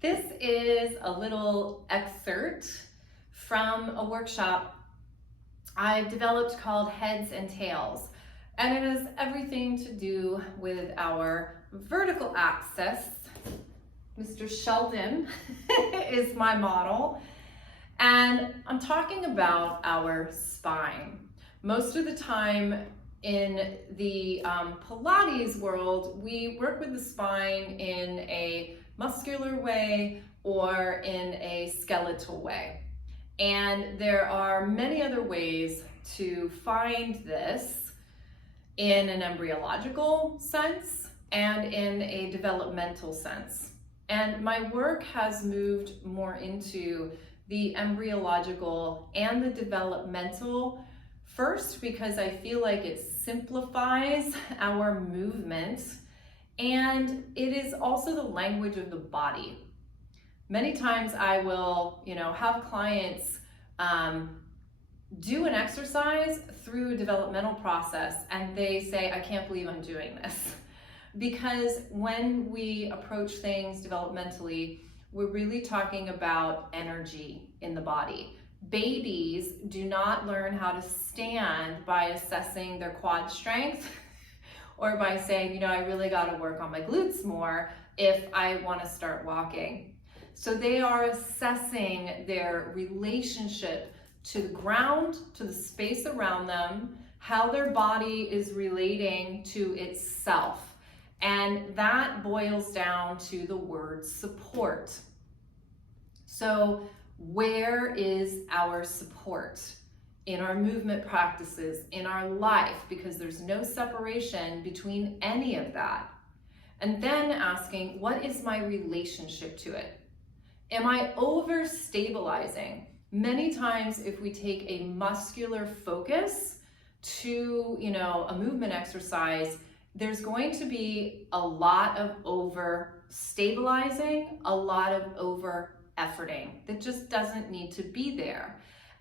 This is a little excerpt from a workshop I've developed called Heads and Tails, and it has everything to do with our vertical axis. Mr. Sheldon is my model, and I'm talking about our spine. Most of the time in the Pilates world, we work with the spine in a muscular way or in a skeletal way. And there are many other ways to find this in an embryological sense and in a developmental sense. And my work has moved more into the embryological and the developmental first because I feel like it simplifies our movement, and it is also the language of the body. Many times I will, have clients do an exercise through a developmental process, and they say, I can't believe I'm doing this. Because when we approach things developmentally, we're really talking about energy in the body. Babies do not learn how to stand by assessing their quad strength or by saying, I really got to work on my glutes more if I want to start walking. So they are assessing their relationship to the ground, to the space around them, how their body is relating to itself. And that boils down to the word support. So where is our support in our movement practices, in our life? Because there's no separation between any of that. And then asking, what is my relationship to it? Am I over-stabilizing? Many times if we take a muscular focus to, a movement exercise, there's going to be a lot of over-stabilizing, a lot of over-efforting that just doesn't need to be there.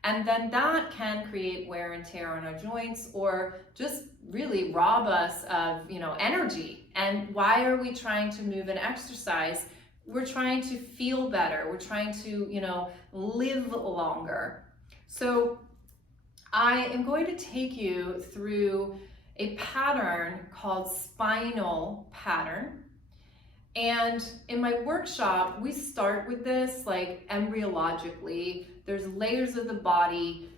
And then that can create wear and tear on our joints, or just really rob us of, energy. And why are we trying to move and exercise? We're trying to feel better. We're trying to, live longer. So I am going to take you through a pattern called Spinal Pattern. And in my workshop, we start with this like embryologically. There's layers of the body.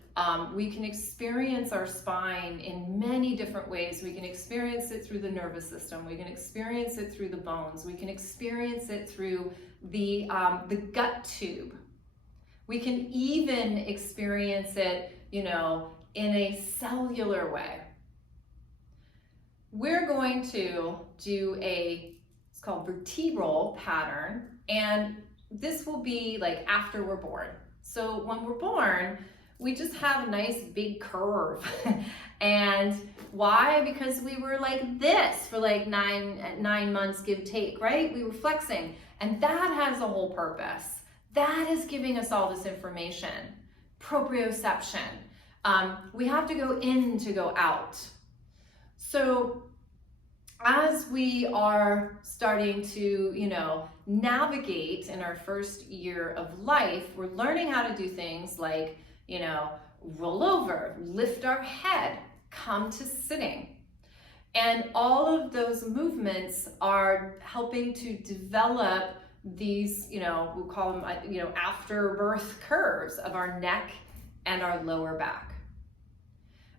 We can experience our spine in many different ways. We can experience it through the nervous system. We can experience it through the bones. We can experience it through the gut tube. We can even experience it, in a cellular way. We're going to do it's called Vertebral Pattern, and this will be like after we're born. So when we're born, we just have a nice big curve. And why? Because we were like this for like nine months, give take, right? We were flexing, and that has a whole purpose. That is giving us all this information. Proprioception. We have to go in to go out. So as we are starting to, navigate in our first year of life, we're learning how to do things like, roll over, lift our head, come to sitting. And all of those movements are helping to develop these, we call them, after birth curves of our neck and our lower back.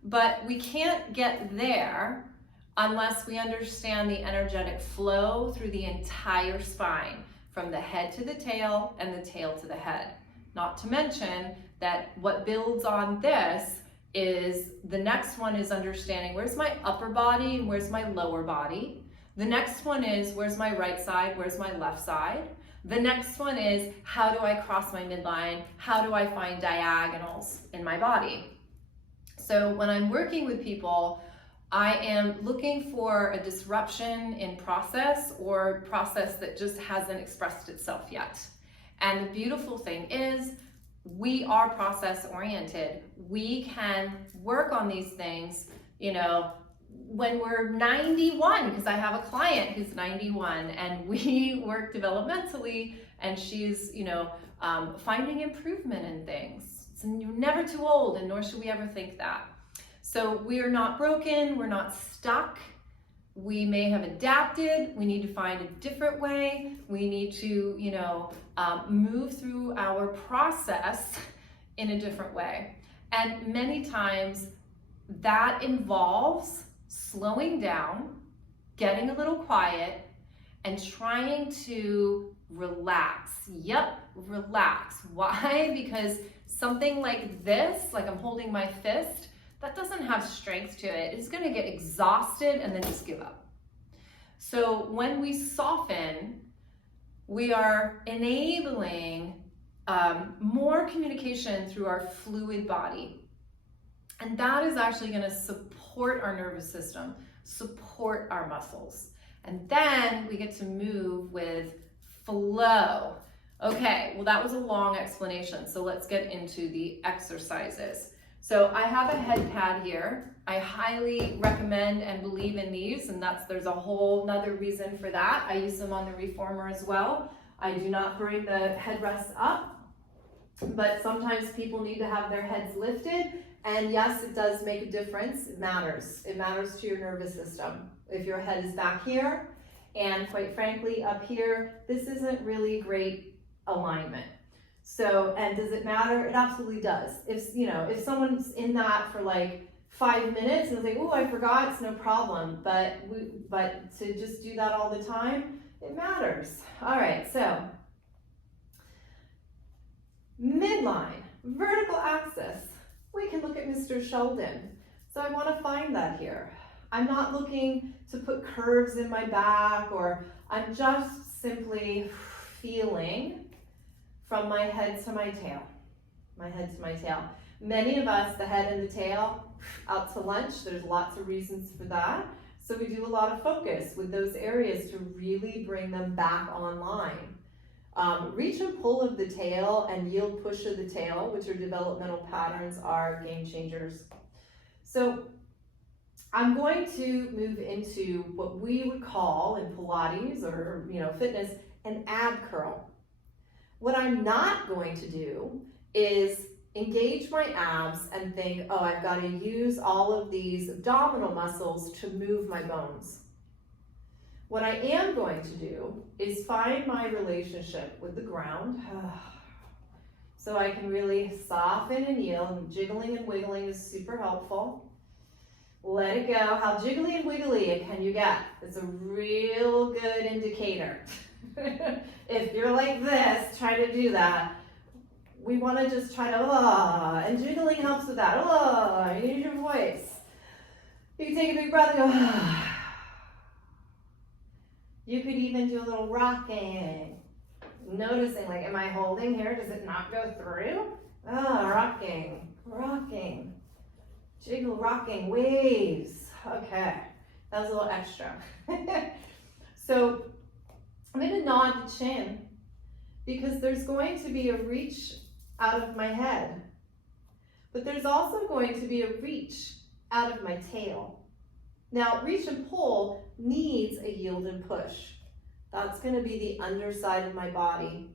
But we can't get there unless we understand the energetic flow through the entire spine, from the head to the tail and the tail to the head. Not to mention that what builds on this is the next one is understanding where's my upper body and where's my lower body. The next one is where's my right side, where's my left side. The next one is how do I cross my midline? How do I find diagonals in my body? So when I'm working with people, I am looking for a disruption in process or process that just hasn't expressed itself yet. And the beautiful thing is we are process oriented. We can work on these things, when we're 91, because I have a client who's 91 and we work developmentally and she's, finding improvement in things. So you're never too old, and nor should we ever think that. So we are not broken, we're not stuck. We may have adapted, we need to find a different way. We need to, move through our process in a different way. And many times that involves slowing down, getting a little quiet, and trying to relax. Yep, relax. Why? Because something like this, like I'm holding my fist, that doesn't have strength to it. It's going to get exhausted and then just give up. So when we soften, we are enabling more communication through our fluid body. And that is actually going to support our nervous system, support our muscles. And then we get to move with flow. Okay, well, that was a long explanation. So let's get into the exercises. So I have a head pad here. I highly recommend and believe in these, and there's a whole nother reason for that. I use them on the reformer as well. I do not bring the headrests up, but sometimes people need to have their heads lifted. And yes, it does make a difference. It matters. It matters to your nervous system. If your head is back here, and quite frankly, up here, this isn't really great alignment. So, and does it matter? It absolutely does. If someone's in that for like 5 minutes and they think, oh, I forgot, it's no problem. But to just do that all the time, it matters. All right, so midline, vertical axis. We can look at Mr. Sheldon. So I want to find that here. I'm not looking to put curves in my back, or I'm just simply feeling from my head to my tail. My head to my tail. Many of us, the head and the tail, out to lunch. There's lots of reasons for that. So we do a lot of focus with those areas to really bring them back online. Reach and pull of the tail and yield push of the tail, which are developmental patterns, are game changers. So I'm going to move into what we would call in Pilates or fitness an ab curl. What I'm not going to do is engage my abs and think, oh, I've got to use all of these abdominal muscles to move my bones. What I am going to do is find my relationship with the ground so I can really soften and yield. And jiggling and wiggling is super helpful. Let it go. How jiggly and wiggly can you get? It's a real good indicator. If you're like this, try to do that. We want to just try to, and jiggling helps with that. You use your voice. You can take a big breath and go, You could even do a little rocking. Noticing, like, am I holding here? Does it not go through? Rocking, rocking. Jiggle, rocking, waves. Okay, that was a little extra. So I'm going to nod the chin because there's going to be a reach out of my head, but there's also going to be a reach out of my tail. Now, reach and pull needs a yield and push. That's going to be the underside of my body.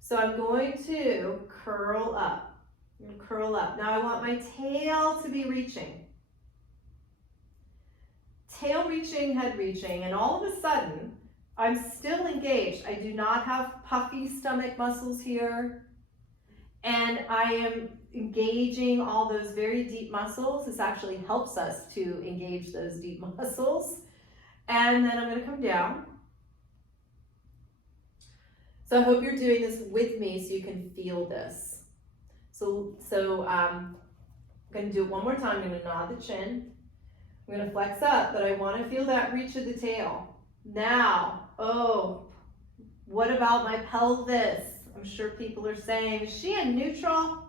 So I'm going to curl up. Curl up. Now I want my tail to be reaching. Tail reaching, head reaching, and all of a sudden, I'm still engaged. I do not have puffy stomach muscles here. And I am engaging all those very deep muscles. This actually helps us to engage those deep muscles. And then I'm going to come down. So I hope you're doing this with me so you can feel this. So I'm going to do it one more time. I'm going to nod the chin. I'm going to flex up, but I want to feel that reach of the tail. Now, what about my pelvis? I'm sure people are saying, is she in neutral?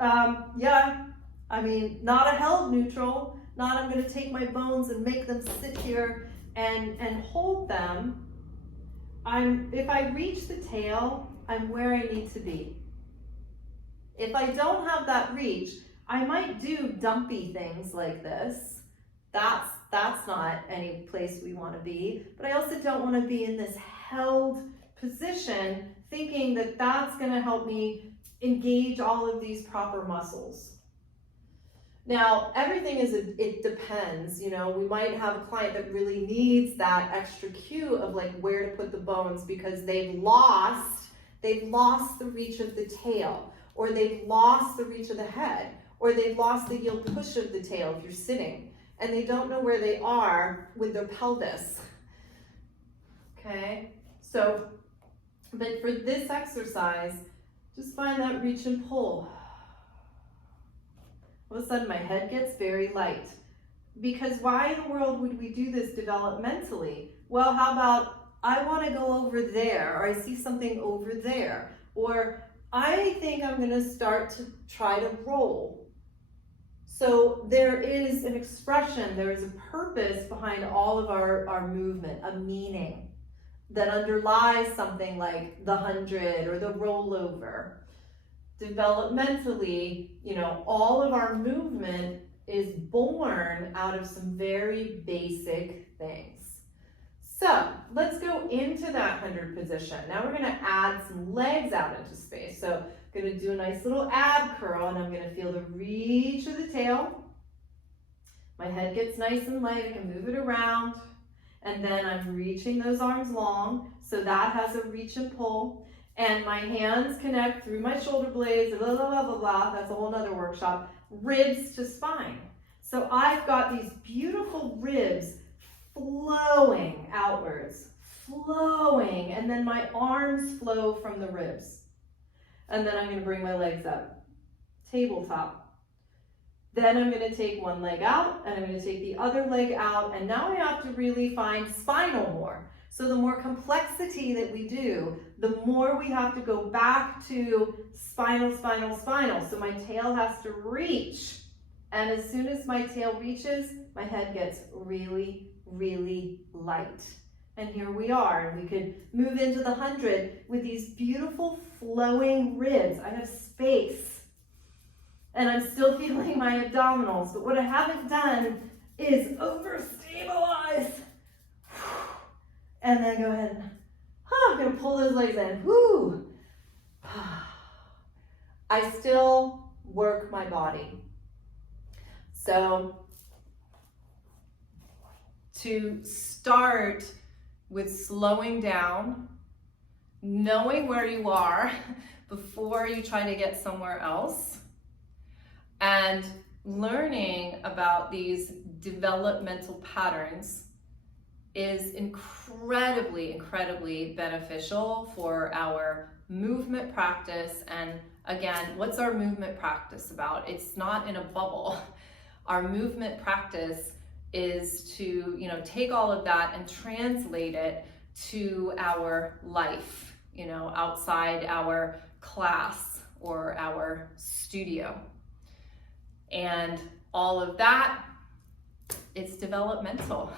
Yeah, I mean, not a held neutral, not I'm going to take my bones and make them sit here and hold them. If I reach the tail, I'm where I need to be. If I don't have that reach, I might do dumpy things like this. That's not any place we want to be, but I also don't want to be in this held position thinking that that's going to help me engage all of these proper muscles. Now, everything it depends, you know, we might have a client that really needs that extra cue of like where to put the bones because they've lost the reach of the tail, or they've lost the reach of the head, or they've lost the heel push of the tail if you're sitting, and they don't know where they are with their pelvis. Okay, so, but for this exercise, just find that reach and pull. All of a sudden my head gets very light. Because why in the world would we do this developmentally? Well, how about I want to go over there, or I see something over there, or I think I'm going to start to try to roll. So there is an expression, there is a purpose behind all of our movement, a meaning that underlies something like the 100 or the rollover. Developmentally, you know, all of our movement is born out of some very basic things. So let's go into that 100 position. Now we're going to add some legs out into space. So I'm going to do a nice little ab curl, and I'm going to feel the reach of the tail. My head gets nice and light. I can move it around, and then I'm reaching those arms long, so that has a reach and pull. And my hands connect through my shoulder blades, blah, blah, blah, blah, blah. That's a whole nother workshop. Ribs to spine. So I've got these beautiful ribs flowing outwards, flowing, and then my arms flow from the ribs. And then I'm going to bring my legs up, tabletop. Then I'm going to take one leg out, and I'm going to take the other leg out, and now I have to really find spinal more. So the more complexity that we do, the more we have to go back to spinal, spinal, spinal. So my tail has to reach. And as soon as my tail reaches, my head gets really, really light. And here we are. We could move into the 100 with these beautiful flowing ribs. I have space. And I'm still feeling my abdominals. But what I haven't done is overstabilize. And then go ahead and, I'm going to pull those legs in. Whoo! I still work my body. So, to start with slowing down, knowing where you are before you try to get somewhere else, and learning about these developmental patterns is incredibly, incredibly beneficial for our movement practice. And again, what's our movement practice about? It's not in a bubble. Our movement practice is to, you know, take all of that and translate it to our life, you know, outside our class or our studio. And all of that, it's developmental.